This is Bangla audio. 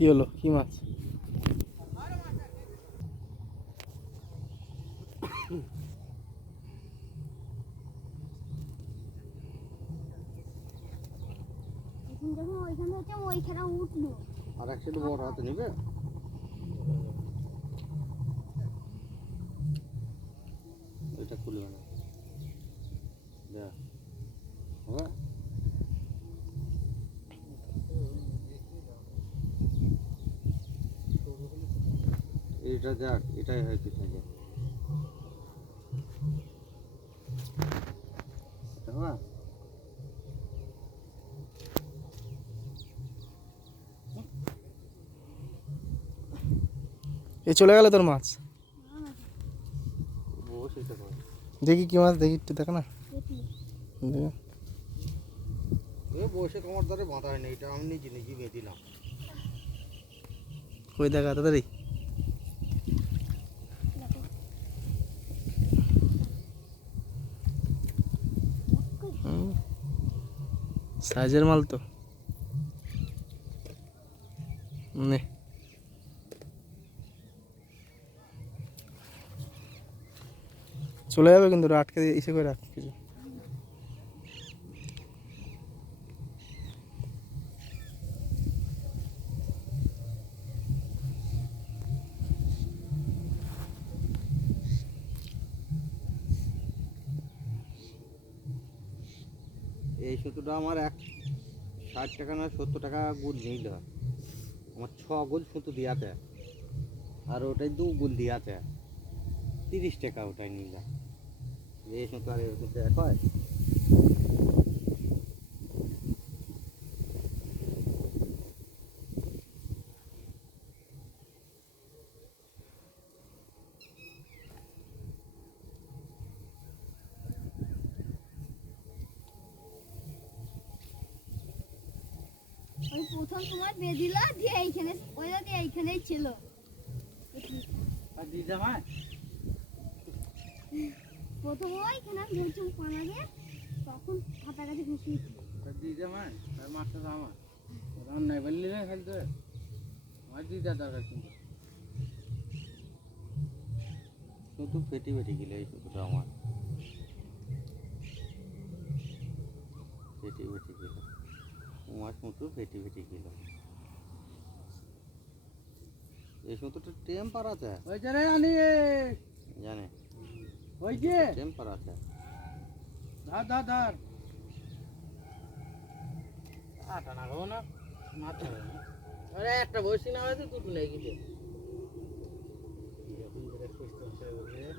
কি হলো? কি মাছ? আর এক সাইড বড় হাতে নিবে? এটা খুলবে না। যা। হবে? এটা যাক এটাই হয় কি থাকে এটা হবে এ চলে গেল তোর মাছ বস এটা করে দেখি কি মাছ দেখি একটু দেখ না দেখি দেখি। এ বসে তোমার দ্বারে বাঁধা হয় না এটা আমি নিজে নিজে বেঁধিলাম কই দেখা তাড়াতাড়ি সাইজের মাল তো। নে। চলে যাবে কিন্তু আটকে দিয়ে ইসে করে রাখ। এই সুতোটা আমার এক ষাট টাকা না সত্তর টাকা গুল নিল আমার ছ গুল সুতো দিয়াতে আর ওটাই দু গুল দিয়াতে তিরিশ টাকা ওটাই নিল এই সুতো আর এক হয় ওই প্রথম সময় বেঁধিল দিয়ে এইখানে ওইটা দিয়ে এইখানেই ছিল। প্রথম ওইখানে আমি ধরছি পানা দিয়ে তখন হাতাকাছি ঘুষিয়ে দিদা ভাই তার মাছটা আমার ওরকম নাই বললি না খালি তো আমার দিদা দরকার কিন্তু শুধু ফেটি ফেটি গেলে এই সুতোটা আমার। একটু ভেটি ভেটি গেল এই সুতোটা টেম্পার আছে ওই জানে আনি জানে ওই যে টেম্পার আছে ধর ধর ধর আটা না গো না মাথা আরে একটা বসি না হয়তো দুটো নেই গিয়ে এখন যেটা কষ্ট হচ্ছে